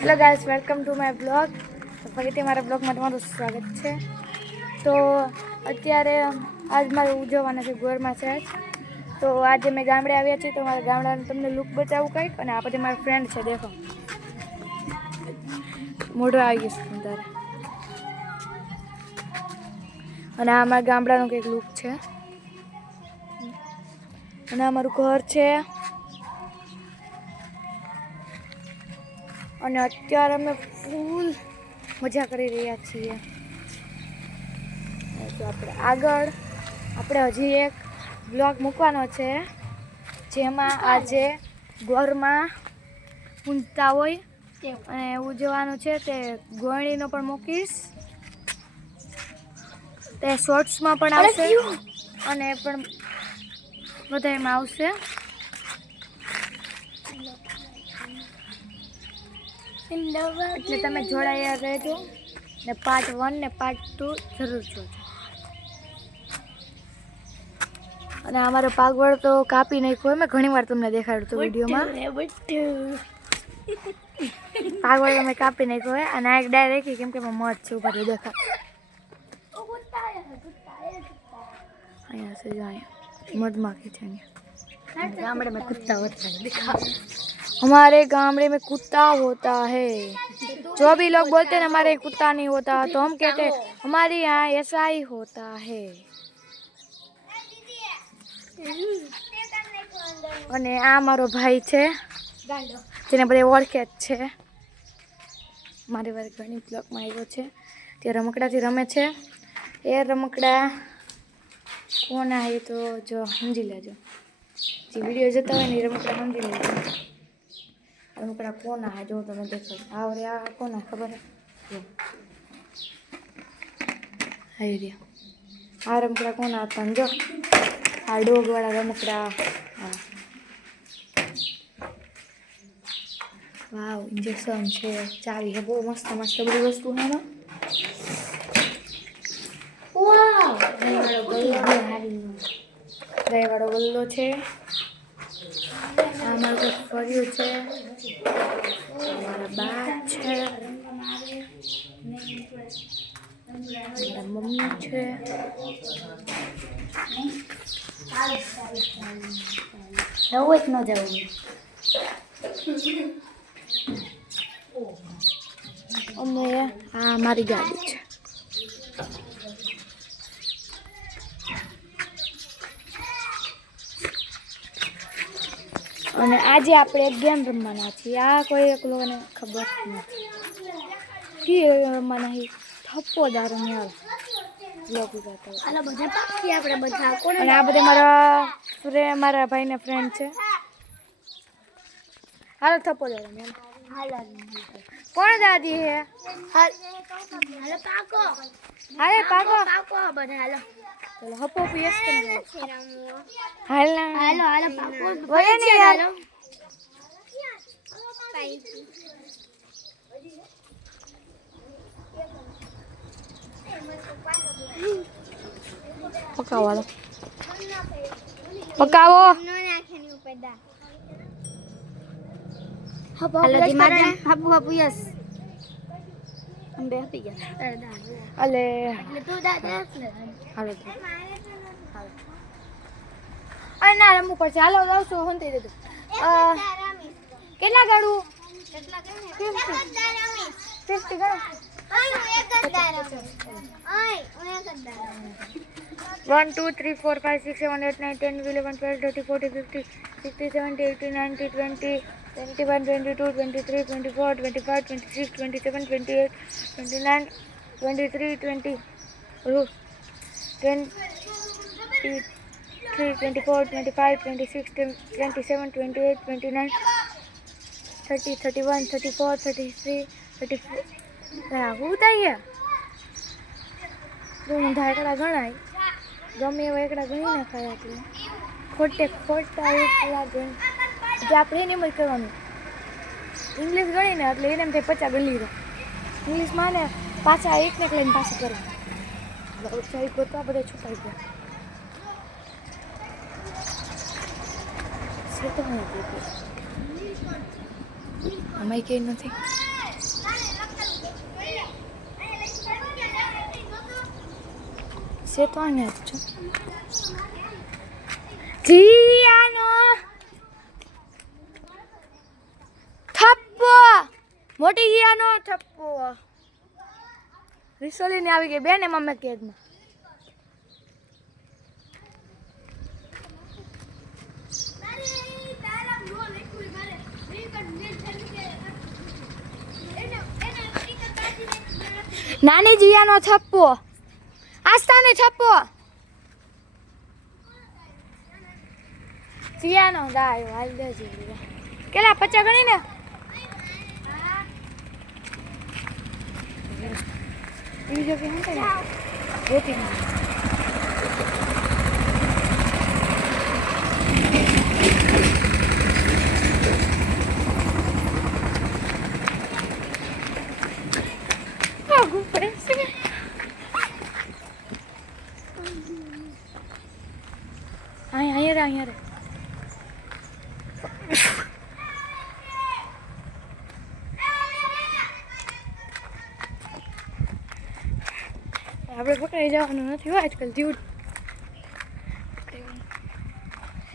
Hello guys, welcome to my blog. ફરીથી મારા બ્લોગમાં તમારું સ્વાગત છે. તો અત્યારે આજ મારે ઉજવવાના છે ગોરમાં છે. તો આજે મેં ગામડે આવ્યા છીએ. તો મારા ગામડાનું તમને લુક બતાવું કંઈક. અને આ બધી મારા ફ્રેન્ડ છે, દેખો મોઢું આવી ગયું તારે. અને આ અમારા ગામડાનું કંઈક લુક છે. અને અમારું ઘર છે. અને અત્યારે અમે ફૂલ મજા કરી રહ્યા છીએ. તો આપણે હજી એક બ્લોગ મૂકવાનો છે, જેમાં આજે ગોરમાં પૂંજતા હોય અને ઉજવવાનું છે. તે ગોળણીનો પણ મૂકીશ, તે શોર્ટ્સમાં પણ આવશે અને પણ બધામાં આવશે. એટલે તમે જોડાયા રહેજો ને પાર્ટ 1 ને પાર્ટ 2 જરૂર જોજો. અને અમારો પાગવડ તો કાપી નાખ્યો. મેં ઘણી વાર તમને દેખાડ્યું હતું વિડીયોમાં. પાગવડ અમે કાપી નાખ્યો હોય. અને આ એક ડાય રાખી, કેમ કે એમાં મધ છે ઉપર દેખાય. અહીંયા છે, અહીંયા मधमाखी છે. गामड़े में कुत्ता होता है, दिखा हमारे गामड़े में कुत्ता होता है. जो भी लोग बोलते हैं हमारे कुत्ता नहीं होता, तो हम कहते हैं हमारे यहाँ ऐसा ही होता है. અને આ મારો ભાઈ છે, જેને બધા ઓળખે જ છે. મારી વાર ઘણી બ્લોકમાં આવ્યો છે. તે રમકડાથી રમે છે. એ રમકડા કોના એ તો જો સમજી લેજો. જે વિડીયો જોતા હોય ને એ રમકડા સમજી લેજો. રમકડા કોના હે જો તમે દેખો. આવરે આ કોના ખબર હે? હાઈ રે આ રમકડા કોના હતા જો. આ ડોગવાળા રમકડા. વાવ, ઇન્જેક્શન છે, ચાવી છે, બહુ મસ્ત મસ્ત બધી વસ્તુ છે ને. વાવ, દહીંવાળો ગલ્લો છે. આ મારું કંઈક ફર્યું છે. મારા બા છે, મારા મમ્મી છે. જવું જ ન જવું. અને આ મારી ગાડી છે. અને આજે આપણે એક ગેમ રમવાના છીએ. આ કોઈ એક લોકોને ખબર નથી કે રમવાના છે. થપ્પો દારૂ યાર અને આ બધા મારા ભાઈના ફ્રેન્ડ છે. હાલો થપ્પો દારૂ મેં. કોણ દાદી હે? હાલો પાકો. હાલે પાકો બધા હાલો. ચલો હપ્પો પીએસ કે હાલ ના હાલો હાલો પાકો બોલે ને યાર. પકાવો હાલો પકાવો. હાલો ધીમા હાપુ હાપુ યસ અંબે આપી ગયા. અલે તું દાદા હાલો હાલો. અરે ના રમવું પડશે. હાલો આવશો હંતી દેજો. કેટલા ગાડું? 50 ગાડું. 1 2 3 4 5 6 7 8 9 10 11 12 13 14 15 16 17 18 19 20 21 22 23 24 25 26 27 28 29 23 20 23 24 25 26 27 28 29 30 31 34 33 34 હું થાય ઊંધા એકડા ગણાય. ગમે એવા એકડા ગણી ના ખાય. આપણે ખોટા એકલા ગણ જે આપણે એને એમ જ કરવાનું. ઇંગ્લિશ ગણીને એટલે એને એમ થાય 50 ગણી રહે. ઇંગ્લિશમાં ને પાછા એકને લઈને પાછું કરે. સાહેબ ગોતવા બધા છુપાઈ ગયા છે. તો અમે કંઈ નથી. છે તો અહીંયા જ છો જીયાનો થપ્પો મોટી જીયાનો થપ્પો રિસોલીને આવી ગઈ બેન એમાં મેં કેદમાં નાની જીયાનો થપ્પો આસ્તાને થપ્પો જીયાનો ગાયો હાલ દે જીયા કેટલા 50 ગણી ને બીજો કે હંતે ને રોટી અહીંયા રે આપણે પકડાઈ જવાનું નથી હોય આજકાલ જીવ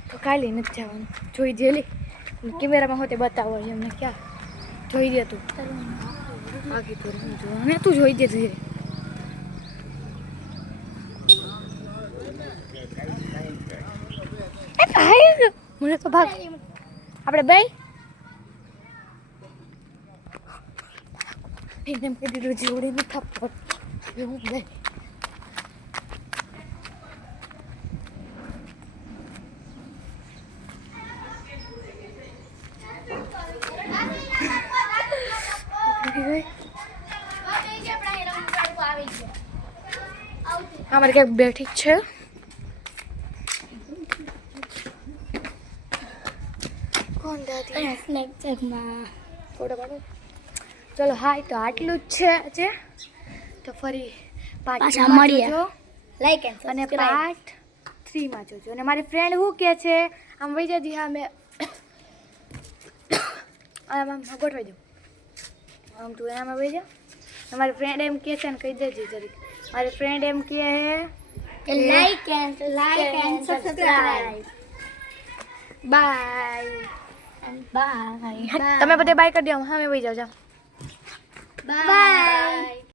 તો ખાલી નથી જવાનું જોઈ જેલી કેમેરામાં હોતે બતાવો એમને ક્યાં જોઈ દે તું આખી તો જોવા તું જોઈ દે ધીરે મને તો ભાગ આપણે બે એમ કહી દીધું જીવડી ને થપ્પો હું બે અમારે ક્યાંક બેઠી છે કોણ દાદી સ્નેપચેટમાં ફોટો પાડો ચલો હાય તો આટલું જ છે આજે તો ફરી પાછા મળીએ લાઈક અને પાર્ટ 3 માં જોજો અને મારી ફ્રેન્ડ શું કહે છે આમ વઈ જજી હા મેં આમ ગોઠવાઈ દઉં આમ તું એનામાં વઈ જા મારી ફ્રેન્ડ એમ કહે છે ને કહી દેજે જરીક મારી ફ્રેન્ડ એમ કહે કે લાઈક એન્ડ સબસ્ક્રાઇબ બાય તમે બધે બાય કરી દો હા મેં વઈ જાઉં બાય